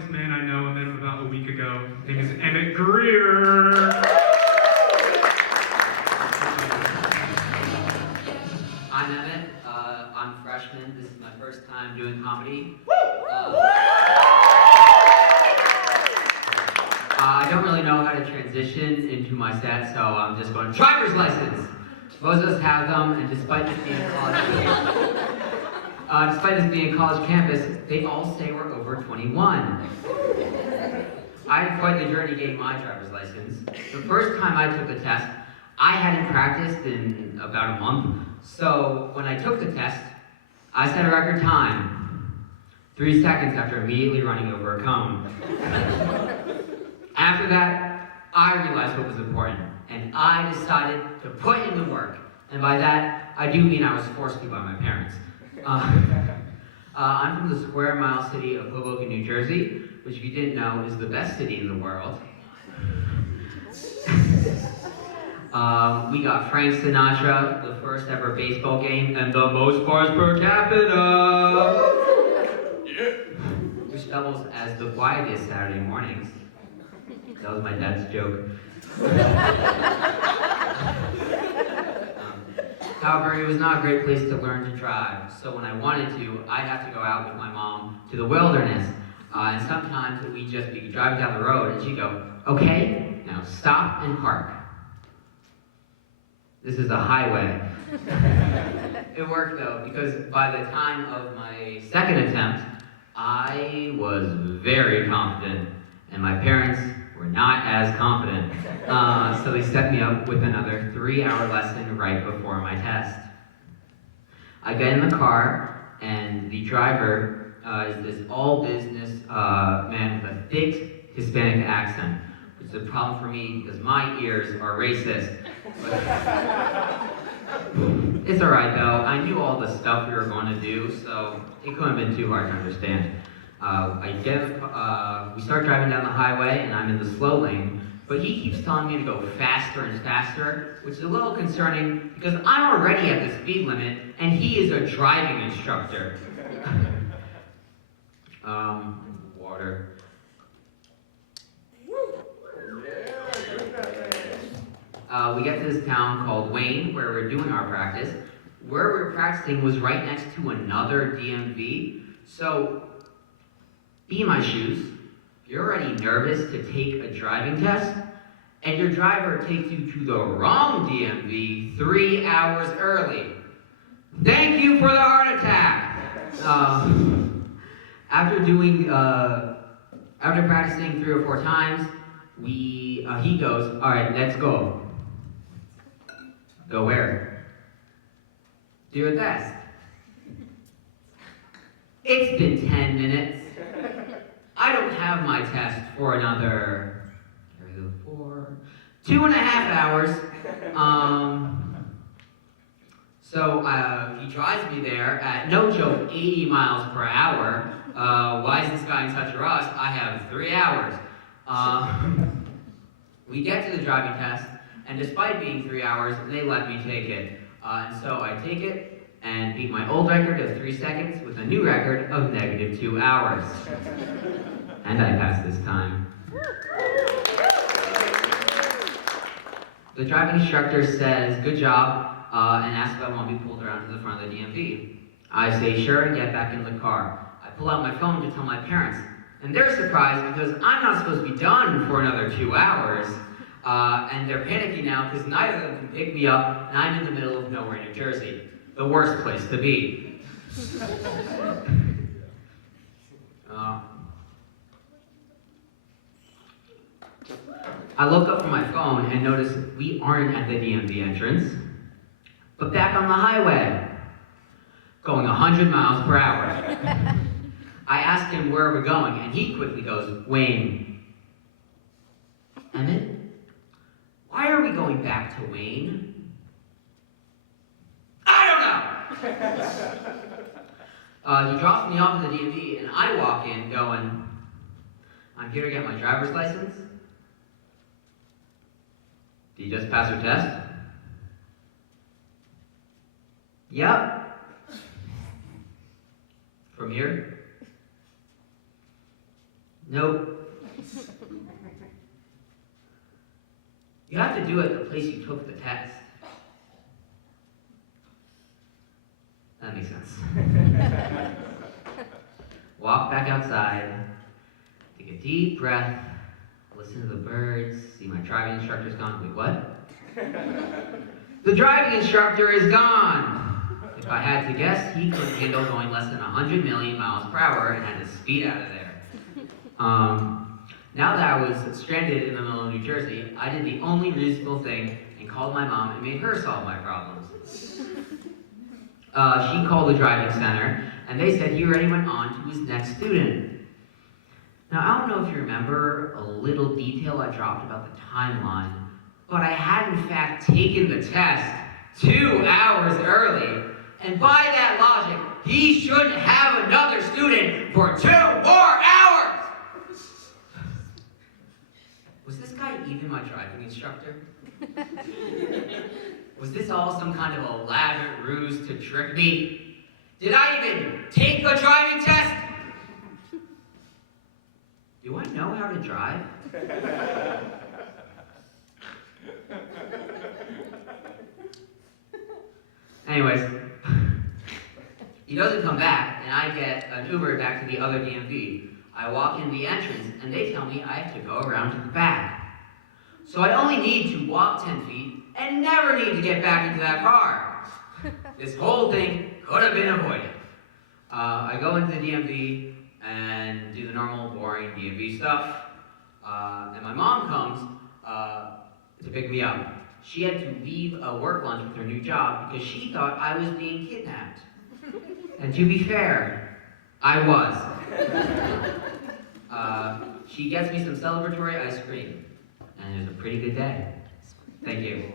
this man I know. I met him about a week ago. His name is Emmett Greer. I'm Emmett. I'm a freshman. This is my first time doing comedy. I don't really know how to transition into my set, so I'm just going, driver's license! Most of us have them, and despite this being a college campus, they all say we're over 21. I had quite the journey getting my driver's license. The first time I took the test, I hadn't practiced in about a month, so when I took the test, I set a record time, 3 seconds after immediately running over a cone. After that, I realized what was important, and I decided to put in the work. And by that, I do mean I was forced to by my parents. I'm from the square mile city of Hoboken, New Jersey, which if you didn't know is the best city in the world. We got Frank Sinatra, the first ever baseball game, and the most bars per capita, which doubles as the quietest Saturday mornings. That was my dad's joke. However, it was not a great place to learn to drive, so when I wanted to, I'd have to go out with my mom to the wilderness. And sometimes we'd just be driving down the road, and she'd go, "Okay, now stop and park. This is a highway." It worked though, because by the time of my second attempt, I was very confident, and my parents were not as confident. So they set me up with another 3-hour lesson right before my test. I get in the car, and the driver is this all-business man with a thick Hispanic accent, which is a problem for me because my ears are racist. But it's alright though, I knew all the stuff we were going to do, so it couldn't have been too hard to understand. We start driving down the highway, and I'm in the slow lane, but he keeps telling me to go faster and faster, which is a little concerning because I'm already at the speed limit, and he is a driving instructor. Water. We get to this town called Wayne, where we're doing our practice. Where we're practicing was right next to another DMV, so be in my shoes. You're already nervous to take a driving test, and your driver takes you to the wrong DMV 3 hours early. Thank you for the heart attack! After practicing 3 or 4 times, he goes, "All right, let's go." Go where? Do a test. It's been 10 minutes. I don't have my test for another 2.5 hours. So he drives me there at, no joke, 80 miles per hour. Why is this guy in such a rush? I have 3 hours. We get to the driving test, and despite being 3 hours, they let me take it. And so I take it and beat my old record of 3 seconds with a new record of -2 hours. And I passed this time. The driving instructor says, "Good job," and asks if I want to be pulled around to the front of the DMV. I say sure and get back in the car. I pull out my phone to tell my parents, and they're surprised because I'm not supposed to be done for another 2 hours. And they're panicky now because neither of them can pick me up, and I'm in the middle of nowhere, New Jersey. The worst place to be. I look up from my phone and notice we aren't at the DMV entrance, but back on the highway, going 100 miles per hour. I asked him where we're going, and he quickly goes, "Wayne." "Emmett, why are we going back to Wayne?" "I don't know." He drops me off at the DMV, and I walk in going, "I'm here to get my driver's license." "Did you just pass your test?" "Yep." "From here?" Nope. You have to do it the place you took the test. That makes sense. Walk back outside, take a deep breath, listen to the birds, see my driving instructor's gone. Wait, what? The driving instructor is gone! If I had to guess, he couldn't handle going less than 100 million miles per hour and had to speed out of there. Now that I was stranded in the middle of New Jersey, I did the only reasonable thing and called my mom and made her solve my problems. She called the driving center, and they said he already went on to his next student. Now, I don't know if you remember a little detail I dropped about the timeline, but I had in fact taken the test 2 hours early, and by that logic, he shouldn't have another student for 2 more hours! Was this guy even my driving instructor? Was this all some kind of elaborate ruse to trick me? Did I even take a driving test? Do I know how to drive? Anyways, he doesn't come back, and I get an Uber back to the other DMV. I walk in the entrance, and they tell me I have to go around to the back. So I only need to walk 10 feet and never need to get back into that car. This whole thing could have been avoided. I go into the DMV and do the normal, boring DMV stuff. And my mom comes to pick me up. She had to leave a work lunch with her new job because she thought I was being kidnapped. And to be fair, I was. She gets me some celebratory ice cream, and it was a pretty good day. Thank you.